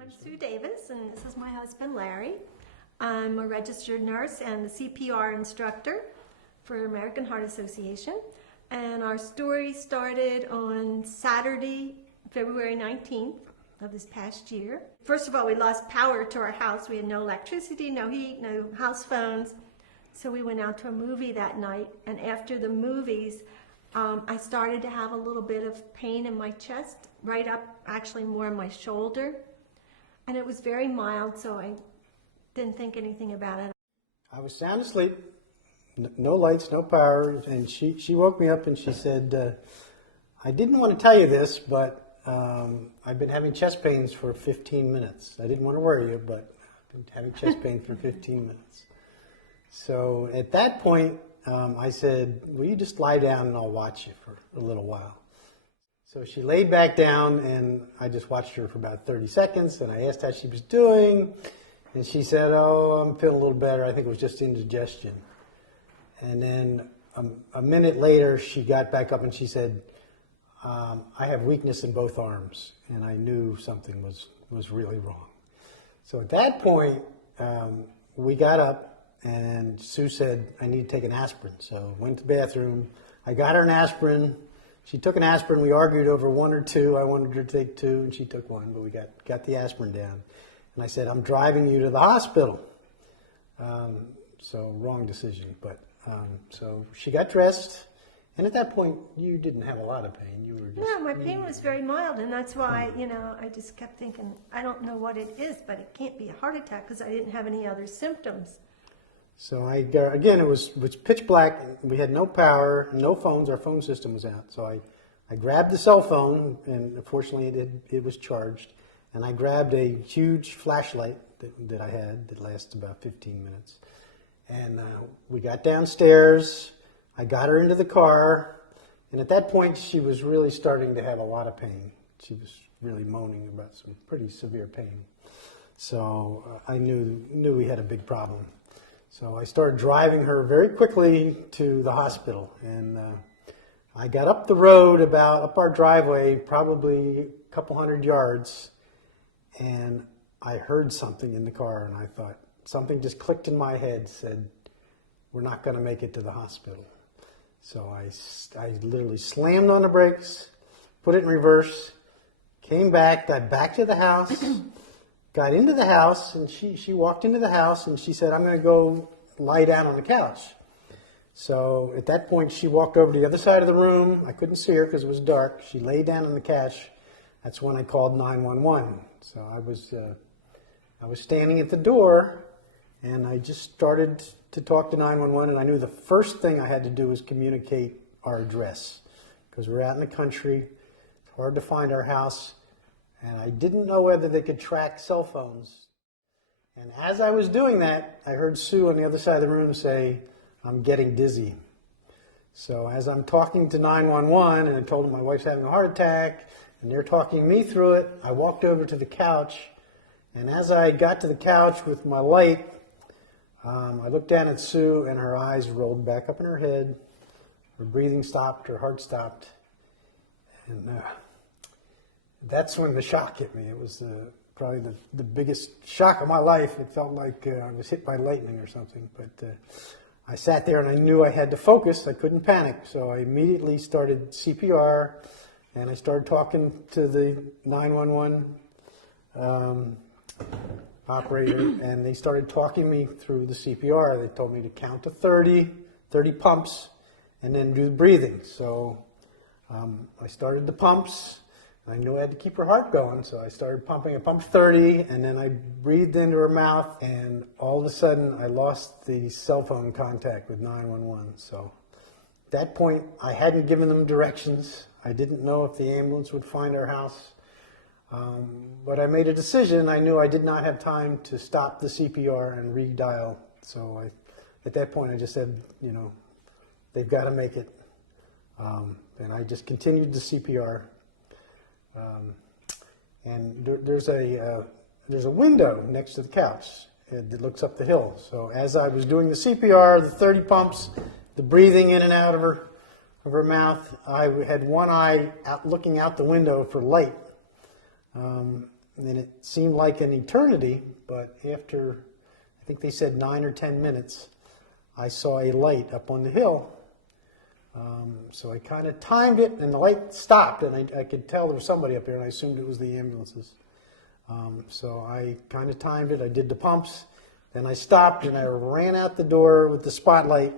I'm Sue Davis, and this is my husband, Larry. I'm a registered nurse and a CPR instructor for American Heart Association. And our story started on Saturday, February 19th of this past year. First of all, we lost power to our house. We had no electricity, no heat, no house phones. So we went out to a movie that night. And after the movies, I started to have a little bit of pain in my chest, right up, actually more in my shoulder. And it was very mild, so I didn't think anything about it. I was sound asleep, no lights, no power, and she woke me up and she said, I didn't want to tell you this, but I've been having chest pains for 15 minutes. I didn't want to worry you, but I've been having chest pain for 15 minutes. So at that point, I said, will you just lie down and I'll watch you for a little while. So she laid back down and I just watched her for about 30 seconds and I asked how she was doing. And she said, oh, I'm feeling a little better. I think it was just indigestion. And then a minute later, she got back up and she said, I have weakness in both arms. And I knew something was really wrong. So at that point, we got up and Sue said, I need to take an aspirin. So went to the bathroom. I got her an aspirin. She took an aspirin. We argued over one or two. I wanted her to take two, and she took one, but we got the aspirin down. And I said, I'm driving you to the hospital. So wrong decision. But so she got dressed, and at that point, you didn't have a lot of pain. You were just... No, my pain was very mild, and that's why, I just kept thinking, I don't know what it is, but it can't be a heart attack because I didn't have any other symptoms. So again, it was pitch black. We had no power, no phones. Our phone system was out. So I grabbed the cell phone, and unfortunately it was charged. And I grabbed a huge flashlight that I had that lasted about 15 minutes. And we got downstairs. I got her into the car. And at that point, she was really starting to have a lot of pain. She was really moaning about some pretty severe pain. So I knew we had a big problem. So I started driving her very quickly to the hospital, and I got up the road up our driveway, probably a couple hundred yards, and I heard something in the car, and I thought, something just clicked in my head, said, we're not going to make it to the hospital. So I literally slammed on the brakes, put it in reverse, came back, got back to the house, got into the house, and she walked into the house, and she said, I'm going to go lie down on the couch. So at that point, she walked over to the other side of the room. I couldn't see her because it was dark. She lay down on the couch. That's when I called 911. So I was standing at the door, and I just started to talk to 911, and I knew the first thing I had to do was communicate our address because we're out in the country. It's hard to find our house. And I didn't know whether they could track cell phones. And as I was doing that, I heard Sue on the other side of the room say, I'm getting dizzy. So as I'm talking to 911, and I told them my wife's having a heart attack, and they're talking me through it, I walked over to the couch. And as I got to the couch with my light, I looked down at Sue, and her eyes rolled back up in her head. Her breathing stopped, her heart stopped. And that's when the shock hit me. It was probably the biggest shock of my life. It felt like I was hit by lightning or something. But I sat there and I knew I had to focus. I couldn't panic. So I immediately started CPR and I started talking to the 911 operator, and they started talking me through the CPR. They told me to count to 30 pumps, and then do the breathing. So I started the pumps. I knew I had to keep her heart going, so I started pumping. I pumped 30, and then I breathed into her mouth, and all of a sudden, I lost the cell phone contact with 911. So at that point, I hadn't given them directions. I didn't know if the ambulance would find our house. But I made a decision. I knew I did not have time to stop the CPR and redial. So at that point, I just said, they've got to make it. And I just continued the CPR. And there's a window next to the couch that looks up the hill. So as I was doing the CPR, the 30 pumps, the breathing in and out of her mouth, I had one eye out looking out the window for light. and it seemed like an eternity, but after, I think they said 9 or 10 minutes, I saw a light up on the hill. So I kind of timed it, and the light stopped, and I could tell there was somebody up there, and I assumed it was the ambulances. So I kind of timed it. I did the pumps, then I stopped, and I ran out the door with the spotlight,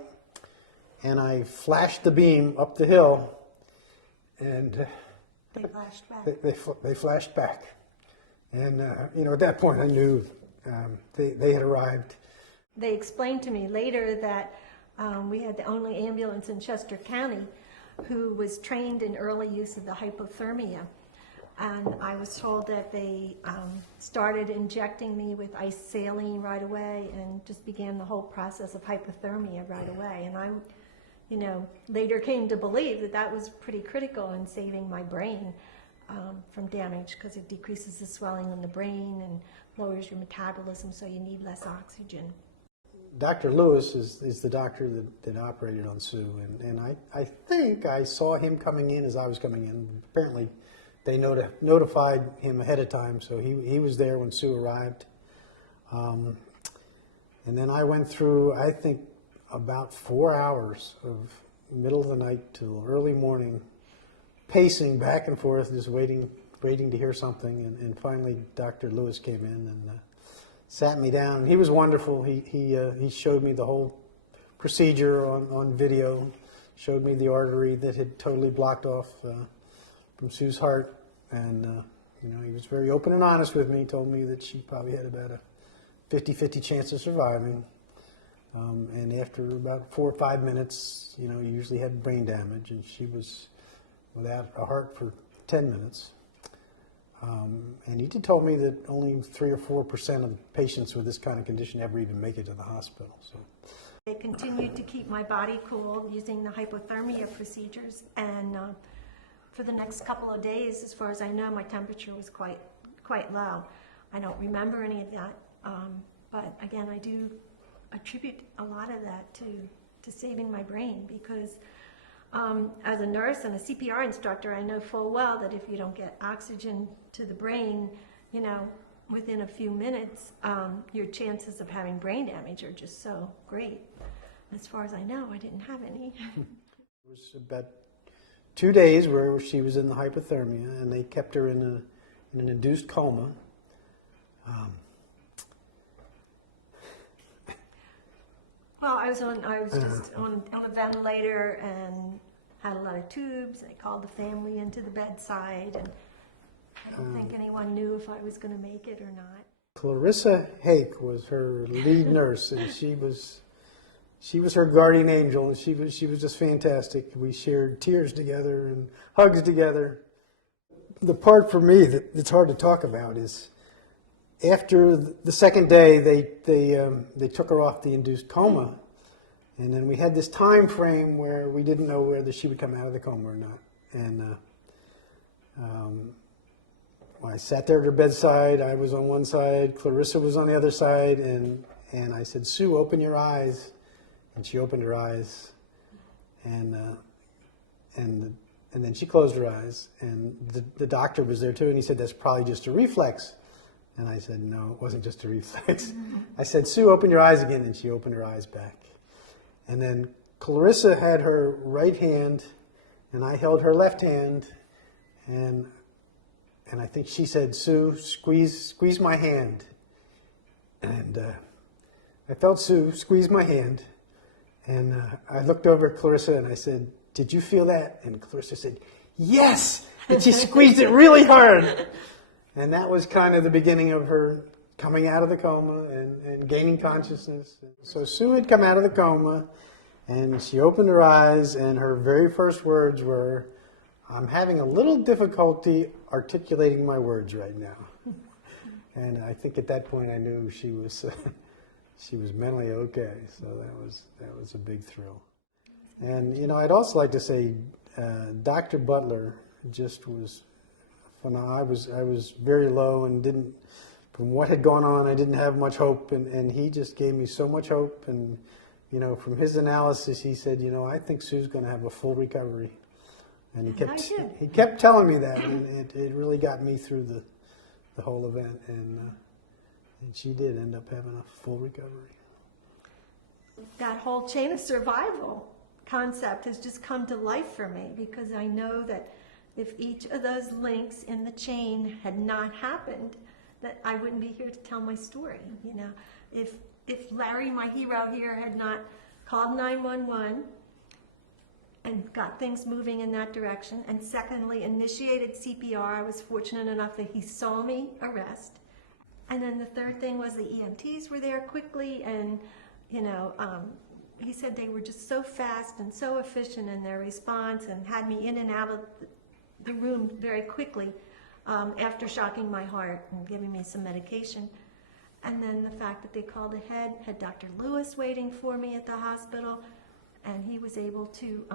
and I flashed the beam up the hill, and They flashed back. they flashed back. And, at that point I knew they had arrived. They explained to me later that we had the only ambulance in Chester County who was trained in early use of the hypothermia. And I was told that they started injecting me with ice saline right away and just began the whole process of hypothermia right away. And I, later came to believe that that was pretty critical in saving my brain from damage, because it decreases the swelling in the brain and lowers your metabolism, so you need less oxygen. Dr. Lewis is the doctor that operated on Sue, and I think I saw him coming in as I was coming in. Apparently, they notified him ahead of time, so he was there when Sue arrived. And then I went through, I think, about 4 hours of middle of the night till early morning, pacing back and forth, just waiting to hear something. And finally, Dr. Lewis came in and sat me down. He was wonderful. He showed me the whole procedure on video, showed me the artery that had totally blocked off from Sue's heart, and he was very open and honest with me. He told me that she probably had about a 50-50 chance of surviving, and after about 4 or 5 minutes, you usually had brain damage, and she was without a heart for 10 minutes. And he did told me that only 3 or 4% of patients with this kind of condition ever even make it to the hospital. So They continued to keep my body cool using the hypothermia procedures, and for the next couple of days, as far as I know, my temperature was quite low. I don't remember any of that, but again, I do attribute a lot of that to saving my brain, because as a nurse and a CPR instructor, I know full well that if you don't get oxygen to the brain, within a few minutes, your chances of having brain damage are just so great. As far as I know, I didn't have any. it was about 2 days where she was in the hypothermia, and they kept her in an induced coma. Well, I was just on a ventilator and had a lot of tubes. I called the family into the bedside, and I don't think anyone knew if I was going to make it or not. Clarissa Hake was her lead nurse, and she was her guardian angel, and she was just fantastic. We shared tears together and hugs together. The part for me that's hard to talk about is after the second day, they took her off the induced coma, and then we had this time frame where we didn't know whether she would come out of the coma or not. And I sat there at her bedside. I was on one side, Clarissa was on the other side, and I said, "Sue, open your eyes." And she opened her eyes, and then she closed her eyes, and the doctor was there too, and he said, "That's probably just a reflex." And I said, "No, it wasn't just a reflex." I said, "Sue, open your eyes again," and she opened her eyes back. And then Clarissa had her right hand, and I held her left hand, and I think she said, "Sue, squeeze my hand." And I felt Sue squeeze my hand, and I looked over at Clarissa and I said, "Did you feel that?" And Clarissa said, "Yes!" And she squeezed it really hard. And that was kind of the beginning of her coming out of the coma and gaining consciousness. So Sue had come out of the coma, and she opened her eyes, and her very first words were, "I'm having a little difficulty articulating my words right now." And I think at that point I knew she was mentally okay. So that was a big thrill. And I'd also like to say, Dr. Butler just was. When I was very low and from what had gone on, I didn't have much hope, and he just gave me so much hope. And from his analysis, he said, "I think Sue's going to have a full recovery." And he kept telling me that, and it really got me through the whole event, and she did end up having a full recovery. That whole chain of survival concept has just come to life for me, because I know that if each of those links in the chain had not happened, that I wouldn't be here to tell my story. You know, if Larry, my hero here, had not called 911 and got things moving in that direction, and secondly, initiated CPR, I was fortunate enough that he saw me arrest. And then the third thing was the EMTs were there quickly, and you know, he said they were just so fast and so efficient in their response, and had me in and out of the room very quickly after shocking my heart and giving me some medication. And then the fact that they called ahead, had Dr. Lewis waiting for me at the hospital, and he was able to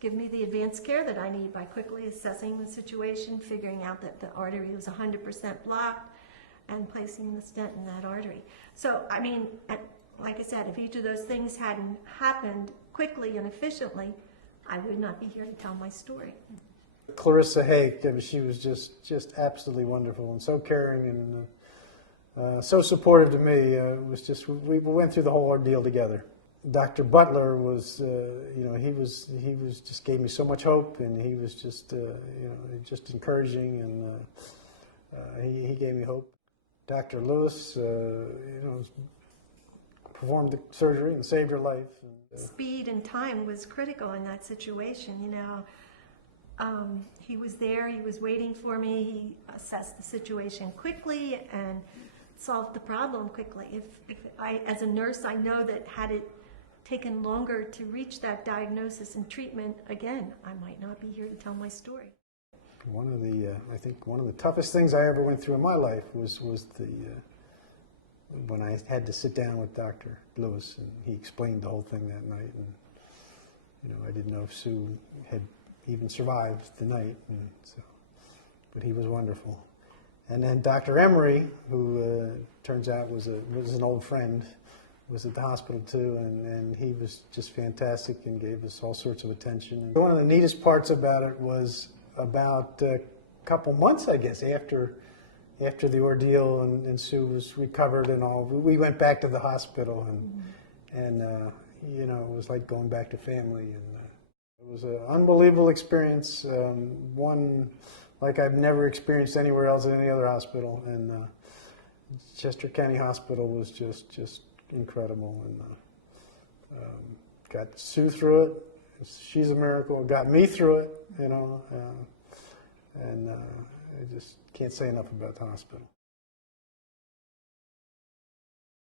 give me the advanced care that I need by quickly assessing the situation, figuring out that the artery was 100% blocked, and placing the stent in that artery. So, I mean, like I said, if each of those things hadn't happened quickly and efficiently, I would not be here to tell my story. Clarissa Hake, she was just absolutely wonderful and so caring and so supportive to me. It was just, we went through the whole ordeal together. Dr. Butler was, you know, he was just gave me so much hope, and he was just, you know, just encouraging, and he gave me hope. Dr. Lewis, you know, performed the surgery and saved her life. Speed and time was critical in that situation, you know. He was there, he was waiting for me, he assessed the situation quickly and solved the problem quickly. If I, as a nurse, I know that had it taken longer to reach that diagnosis and treatment, again, I might not be here to tell my story. One of the, I think one of the toughest things I ever went through in my life was the, when I had to sit down with Dr. Lewis, and he explained the whole thing that night, and you know, I didn't know if Sue had even survived the night, and so, but he was wonderful. And then Dr. Emery, who turns out was an old friend, was at the hospital too, and he was just fantastic and gave us all sorts of attention. And one of the neatest parts about it was about a couple months, I guess, after the ordeal and Sue was recovered and all, we went back to the hospital, and you know, it was like going back to family, and it was an unbelievable experience, one like I've never experienced anywhere else in any other hospital, and Chester County Hospital was just incredible, and got Sue through it. She's a miracle. Got me through it, you know, and I just can't say enough about the hospital.